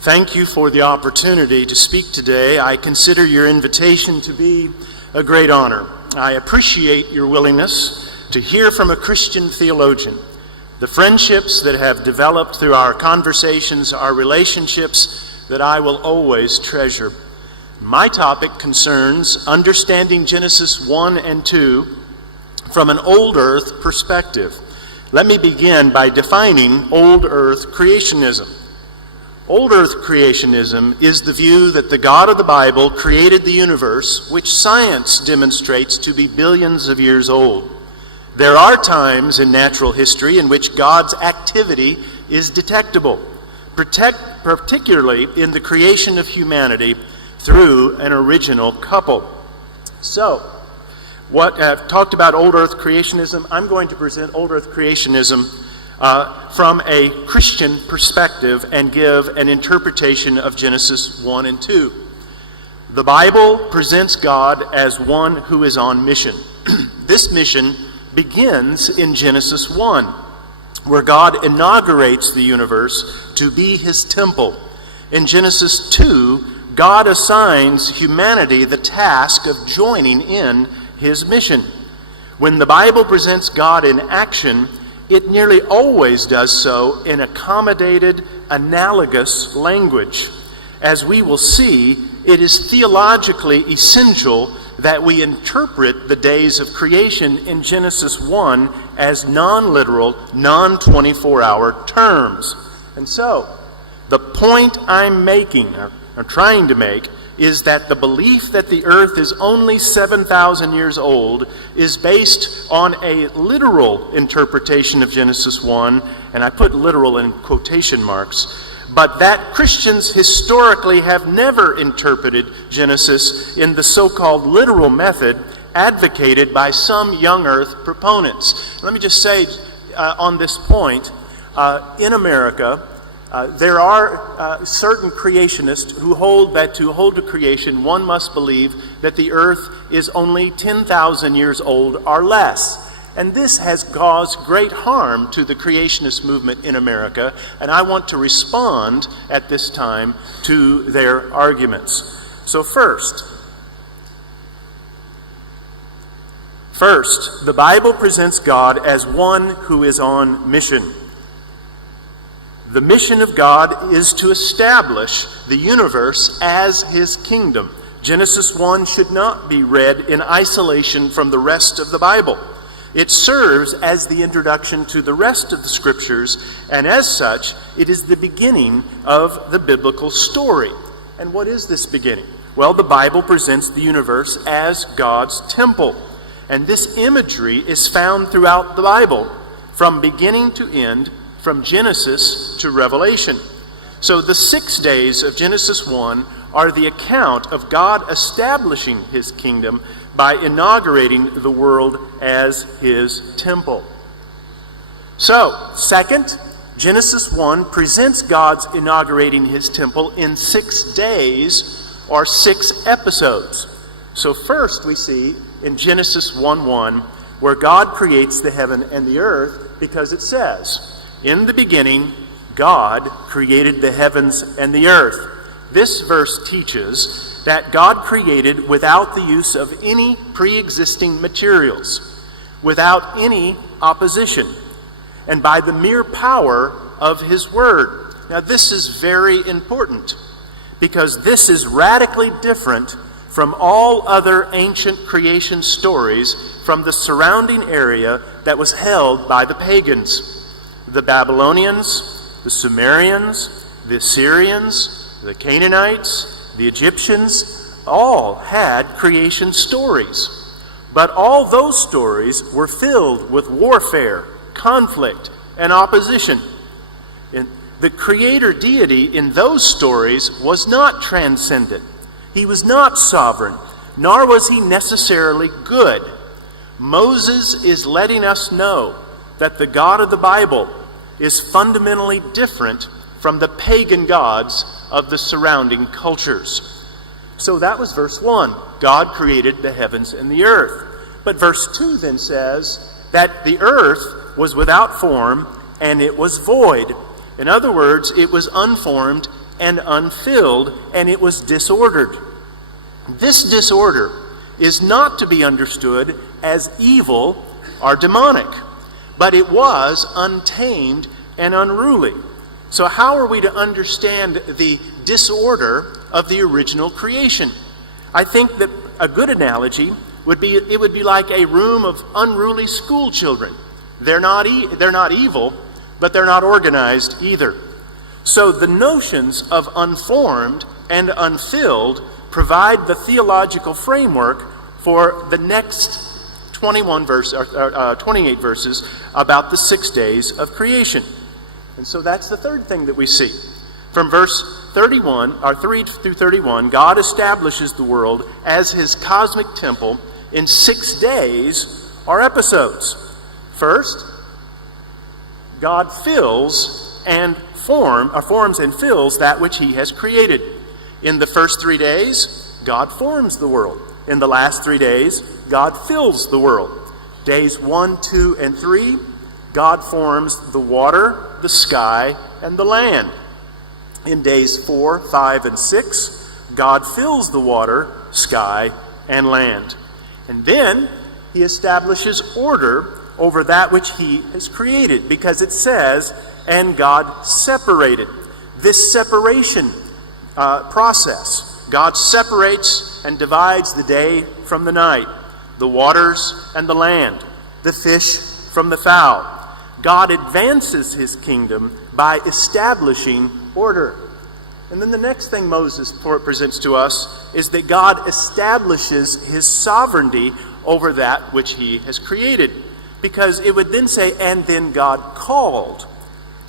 Thank you for the opportunity to speak today. I consider your invitation to be a great honor. I appreciate your willingness to hear from a Christian theologian. The friendships that have developed through our conversations are relationships that I will always treasure. My topic concerns understanding Genesis 1 and 2 from an old earth perspective. Let me begin by defining old earth creationism. Old earth creationism is the view that the God of the Bible created the universe, which science demonstrates to be billions of years old. There are times in natural history in which God's activity is detectable, particularly in the creation of humanity through an original couple. So, I've talked about old earth creationism. I'm going to present old earth creationism from a Christian perspective and give an interpretation of Genesis 1 and 2. The Bible presents God as one who is on mission. This mission begins in Genesis 1, where God inaugurates the universe to be his temple. In Genesis 2, God assigns humanity the task of joining in his mission. When the Bible presents God in action, it nearly always does so in accommodated, analogous language. As we will see, it is theologically essential that we interpret the days of creation in Genesis 1 as non-literal, non-24-hour terms. And so, the point I'm making, or trying to make, is that the belief that the earth is only 7,000 years old is based on a literal interpretation of Genesis 1, and I put literal in quotation marks, but that Christians historically have never interpreted Genesis in the so-called literal method advocated by some young earth proponents. Let me just say on this point, in America, there are certain creationists who hold that to hold to creation, one must believe that the earth is only 10,000 years old or less. And this has caused great harm to the creationist movement in America, and I want to respond at this time to their arguments. So first, the Bible presents God as one who is on mission. The mission of God is to establish the universe as his kingdom. Genesis 1 should not be read in isolation from the rest of the Bible. It serves as the introduction to the rest of the scriptures, and as such, it is the beginning of the biblical story. And what is this beginning? Well, the Bible presents the universe as God's temple. And this imagery is found throughout the Bible, from beginning to end, from Genesis to Revelation. So the 6 days of Genesis 1 are the account of God establishing his kingdom by inaugurating the world as his temple. So, second, Genesis 1 presents God's inaugurating his temple in 6 days or 6 episodes. So first we see in Genesis 1:1 where God creates the heaven and the earth, because it says, "In the beginning, God created the heavens and the earth." This verse teaches that God created without the use of any pre-existing materials, without any opposition, and by the mere power of his word. Now this is very important, because this is radically different from all other ancient creation stories from the surrounding area that was held by the pagans. The Babylonians, the Sumerians, the Assyrians, the Canaanites, the Egyptians, all had creation stories. But all those stories were filled with warfare, conflict, and opposition. The creator deity in those stories was not transcendent. He was not sovereign, nor was he necessarily good. Moses is letting us know that the God of the Bible is fundamentally different from the pagan gods of the surrounding cultures. So that was verse 1. God created the heavens and the earth. But verse 2 then says that the earth was without form and it was void. In other words, it was unformed and unfilled, and it was disordered. This disorder is not to be understood as evil or demonic, but it was untamed and unruly. So how are we to understand the disorder of the original creation? I think that a good analogy would be, it would be like a room of unruly school children. They're not evil, but they're not organized either. So the notions of unformed and unfilled provide the theological framework for the next 28 verses about the 6 days of creation. And so that's the third thing that we see. From verse 31, or 3 through 31, God establishes the world as his cosmic temple in 6 days or episodes. First, God forms and fills that which he has created. In the first 3 days, God forms the world. In the last 3 days, God fills the world. Days 1, 2, and 3, God forms the water, the sky, and the land. In days 4, 5, and 6, God fills the water, sky, and land. And then he establishes order over that which he has created, because it says, and God separated. This separation process, God separates and divides the day from the night, the waters and the land, the fish from the fowl. God advances his kingdom by establishing order. And then the next thing Moses presents to us is that God establishes his sovereignty over that which he has created. Because it would then say, and then God called.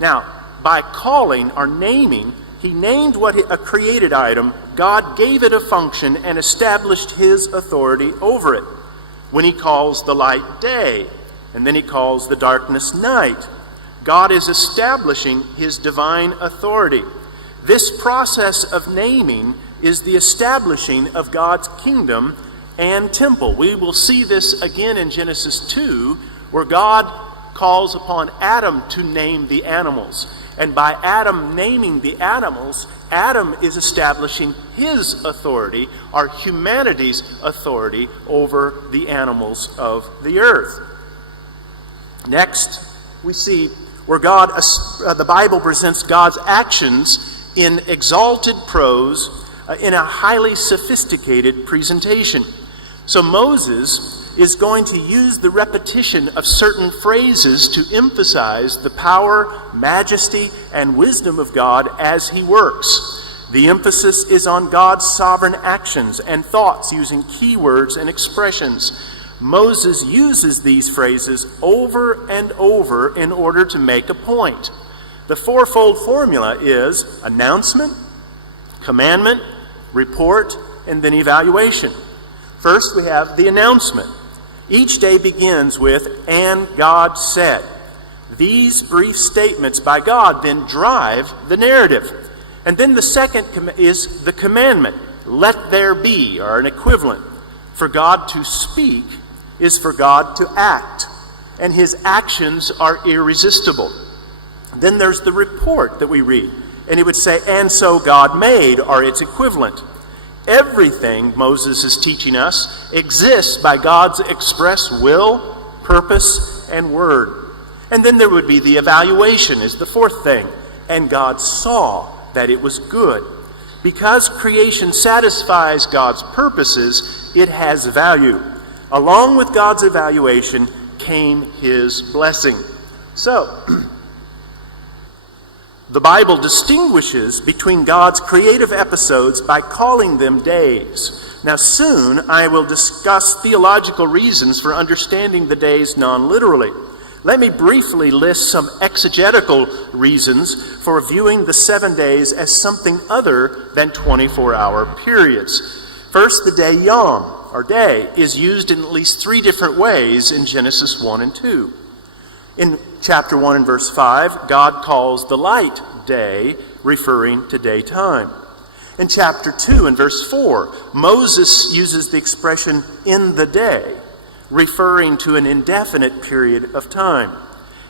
Now, by calling or naming, he named a created item, God gave it a function and established his authority over it. When he calls the light day, and then he calls the darkness night, God is establishing his divine authority. This process of naming is the establishing of God's kingdom and temple. We will see this again in Genesis 2, where God calls upon Adam to name the animals. And by Adam naming the animals, Adam is establishing his authority, or humanity's authority, over the animals of the earth. Next, we see where the Bible presents God's actions in exalted prose, in a highly sophisticated presentation. So Moses is going to use the repetition of certain phrases to emphasize the power, majesty, and wisdom of God as he works. The emphasis is on God's sovereign actions and thoughts using keywords and expressions. Moses uses these phrases over and over in order to make a point. The fourfold formula is announcement, commandment, report, and then evaluation. First, we have the announcement. Each day begins with, and God said. These brief statements by God then drive the narrative. And then the second is the commandment, let there be, or an equivalent. For God to speak is for God to act, and his actions are irresistible. Then there's the report that we read, and it would say, and so God made, or its equivalent. Everything, Moses is teaching us, exists by God's express will, purpose, and word. And then there would be the evaluation is the fourth thing. And God saw that it was good. Because creation satisfies God's purposes, it has value. Along with God's evaluation came his blessing. So, the Bible distinguishes between God's creative episodes by calling them days. Now soon I will discuss theological reasons for understanding the days non-literally. Let me briefly list some exegetical reasons for viewing the 7 days as something other than 24-hour periods. First, the day yom, or day, is used in at least 3 different ways in Genesis 1 and 2. In chapter 1 and verse 5, God calls the light day, referring to daytime. In chapter 2 and verse 4, Moses uses the expression in the day, referring to an indefinite period of time.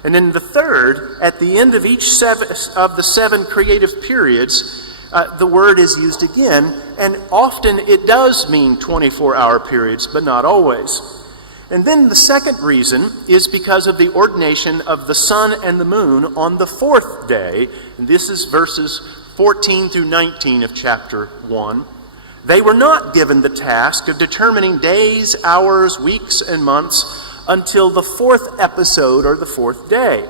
And in the third, at the end of each of the 7 creative periods, the word is used again, and often it does mean 24-hour periods, but not always. And then the second reason is because of the ordination of the sun and the moon on the fourth day, and this is verses 14 through 19 of chapter 1. They were not given the task of determining days, hours, weeks, and months until the fourth episode or the fourth day.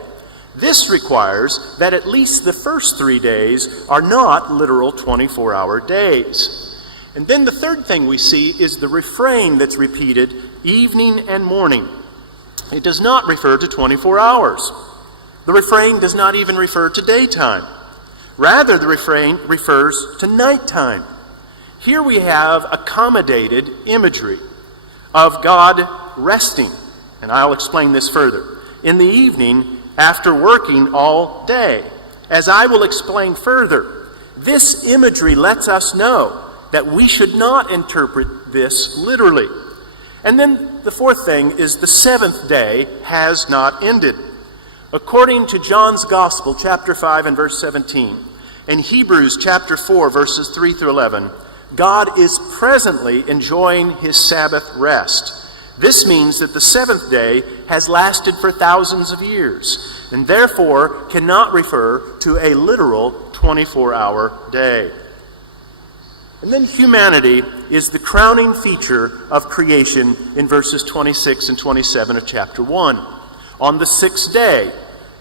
This requires that at least the first 3 days are not literal 24-hour days. And then the third thing we see is the refrain that's repeated evening and morning. It does not refer to 24 hours. The refrain does not even refer to daytime. Rather, the refrain refers to nighttime. Here we have accommodated imagery of God resting, and I'll explain this further, in the evening after working all day. As I will explain further, this imagery lets us know that we should not interpret this literally. And then the fourth thing is the seventh day has not ended. According to John's Gospel, chapter 5 and verse 17, and Hebrews chapter 4, verses 3 through 11, God is presently enjoying his Sabbath rest. This means that the seventh day has lasted for thousands of years, and therefore cannot refer to a literal 24-hour day. And then humanity is the crowning feature of creation in verses 26 and 27 of chapter 1. On the sixth day,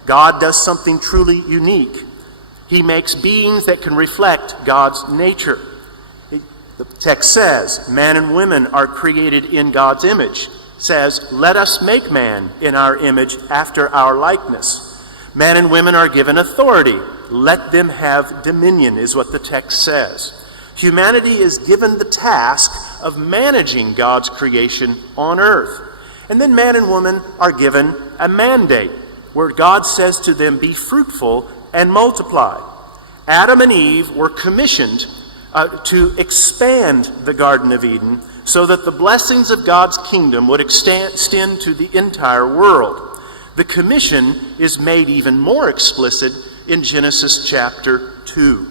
God does something truly unique. He makes beings that can reflect God's nature. The text says, man and women are created in God's image. It says, let us make man in our image after our likeness. Man and women are given authority. Let them have dominion, is what the text says. Humanity is given the task of managing God's creation on earth. And then man and woman are given a mandate where God says to them, be fruitful and multiply. Adam and Eve were commissioned to expand the Garden of Eden so that the blessings of God's kingdom would extend to the entire world. The commission is made even more explicit in Genesis chapter 2.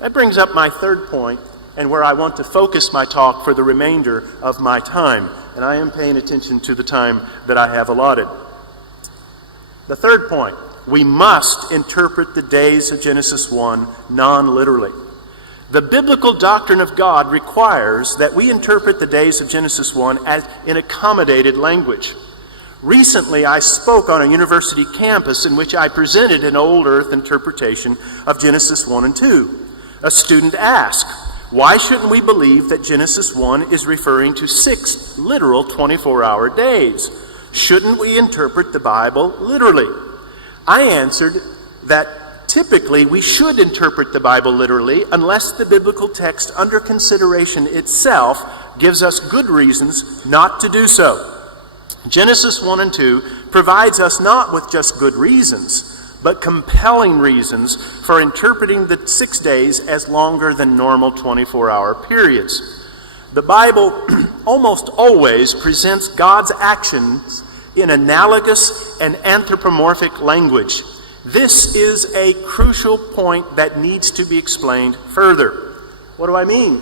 That brings up my third point, and where I want to focus my talk for the remainder of my time. And I am paying attention to the time that I have allotted. The third point, we must interpret the days of Genesis 1 non-literally. The biblical doctrine of God requires that we interpret the days of Genesis 1 as in accommodated language. Recently, I spoke on a university campus in which I presented an old earth interpretation of Genesis 1 and 2. A student asked, why shouldn't we believe that Genesis 1 is referring to 6 literal 24-hour days? Shouldn't we interpret the Bible literally? I answered that typically we should interpret the Bible literally unless the biblical text under consideration itself gives us good reasons not to do so. Genesis 1 and 2 provides us not with just good reasons, but compelling reasons for interpreting the 6 days as longer than normal 24-hour periods. The Bible almost always presents God's actions in analogous and anthropomorphic language. This is a crucial point that needs to be explained further. What do I mean?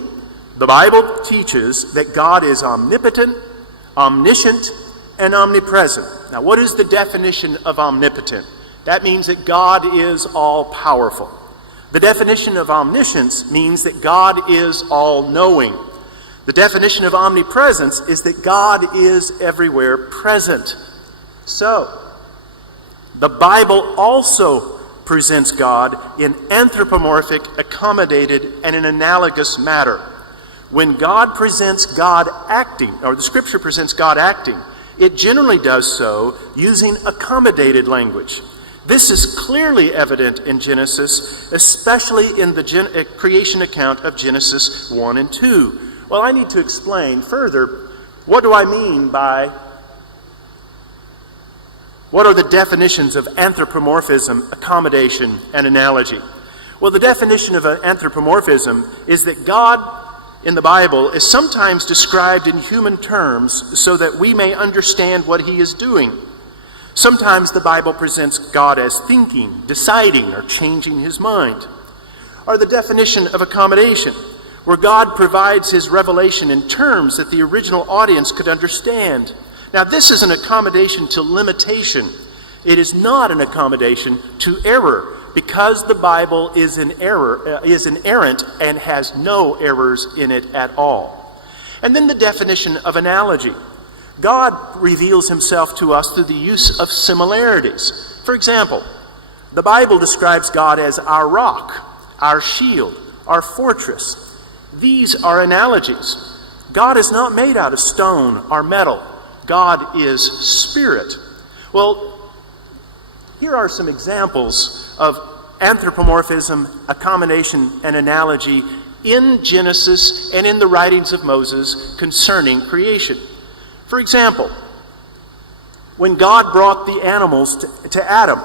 The Bible teaches that God is omnipotent, omniscient, and omnipresent. Now, what is the definition of omnipotent? That means that God is all-powerful. The definition of omniscience means that God is all-knowing. The definition of omnipresence is that God is everywhere present. So, the Bible also presents God in anthropomorphic, accommodated, and an analogous matter. When God presents God acting, or the Scripture presents God acting, it generally does so using accommodated language. This is clearly evident in Genesis, especially in the creation account of Genesis 1 and 2. Well, I need to explain further, what do I mean by, what are the definitions of anthropomorphism, accommodation, and analogy? Well, the definition of anthropomorphism is that God in the Bible is sometimes described in human terms so that we may understand what he is doing. Sometimes the Bible presents God as thinking, deciding, or changing his mind. are the definition of accommodation, where God provides his revelation in terms that the original audience could understand. Now, this is an accommodation to limitation. It is not an accommodation to error, because the Bible is inerrant and has no errors in it at all. And then the definition of analogy. God reveals himself to us through the use of similarities. For example, the Bible describes God as our rock, our shield, our fortress. These are analogies. God is not made out of stone or metal. God is spirit. Well, here are some examples of anthropomorphism, accommodation, and analogy in Genesis and in the writings of Moses concerning creation. For example, when God brought the animals to Adam,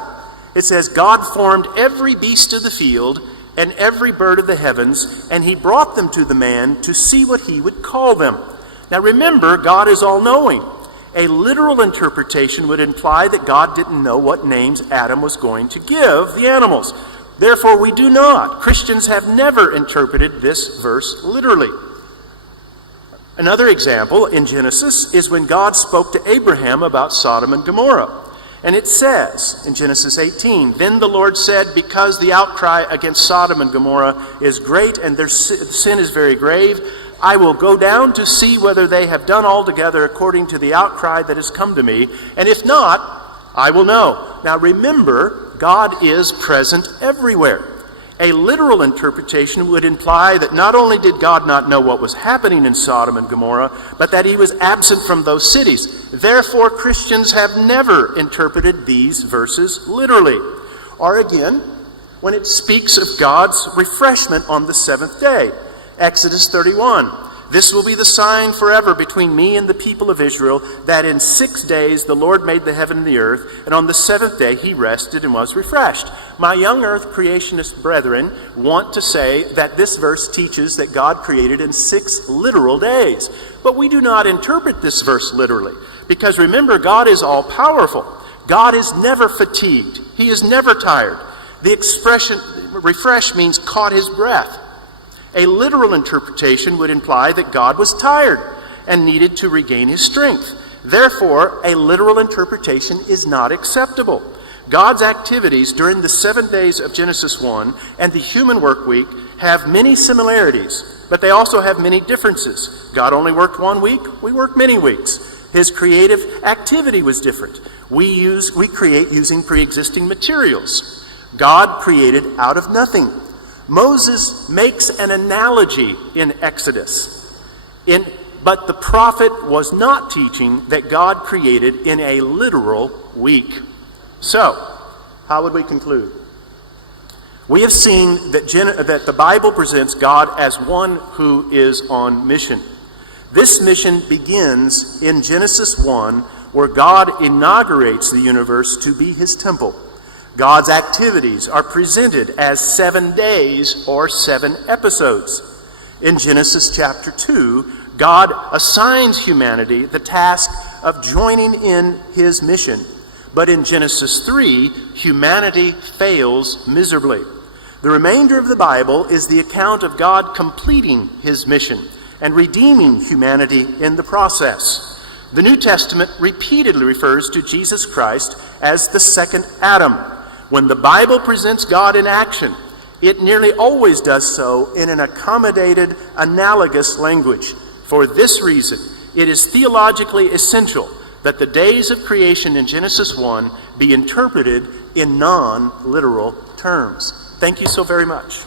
it says, God formed every beast of the field and every bird of the heavens, and he brought them to the man to see what he would call them. Now remember, God is all-knowing. A literal interpretation would imply that God didn't know what names Adam was going to give the animals. Therefore, we do not. Christians have never interpreted this verse literally. Another example in Genesis is when God spoke to Abraham about Sodom and Gomorrah. And it says in Genesis 18, Then the Lord said, because the outcry against Sodom and Gomorrah is great and their sin is very grave, I will go down to see whether they have done altogether according to the outcry that has come to me, and if not, I will know. Now remember, God is present everywhere. A literal interpretation would imply that not only did God not know what was happening in Sodom and Gomorrah, but that he was absent from those cities. Therefore, Christians have never interpreted these verses literally. Or again, when it speaks of God's refreshment on the seventh day. Exodus 31, this will be the sign forever between me and the people of Israel, that in 6 days the Lord made the heaven and the earth, and on the seventh day he rested and was refreshed. My young earth creationist brethren want to say that this verse teaches that God created in 6 literal days. But we do not interpret this verse literally, because remember, God is all-powerful. God is never fatigued. He is never tired. The expression refresh means caught his breath. A literal interpretation would imply that God was tired and needed to regain his strength. Therefore, a literal interpretation is not acceptable. God's activities during the 7 days of Genesis 1 and the human work week have many similarities, but they also have many differences. God only worked 1 week, we work many weeks. His creative activity was different. We create using pre-existing materials. God created out of nothing. Moses makes an analogy in Exodus, but the prophet was not teaching that God created in a literal week. So, how would we conclude? We have seen that the Bible presents God as one who is on mission. This mission begins in Genesis 1, where God inaugurates the universe to be his temple. God's activities are presented as 7 days or 7 episodes. In Genesis chapter 2, God assigns humanity the task of joining in his mission. But in Genesis 3, humanity fails miserably. The remainder of the Bible is the account of God completing his mission and redeeming humanity in the process. The New Testament repeatedly refers to Jesus Christ as the second Adam. When the Bible presents God in action, it nearly always does so in an accommodated, analogous language. For this reason, it is theologically essential that the days of creation in Genesis 1 be interpreted in non-literal terms. Thank you so very much.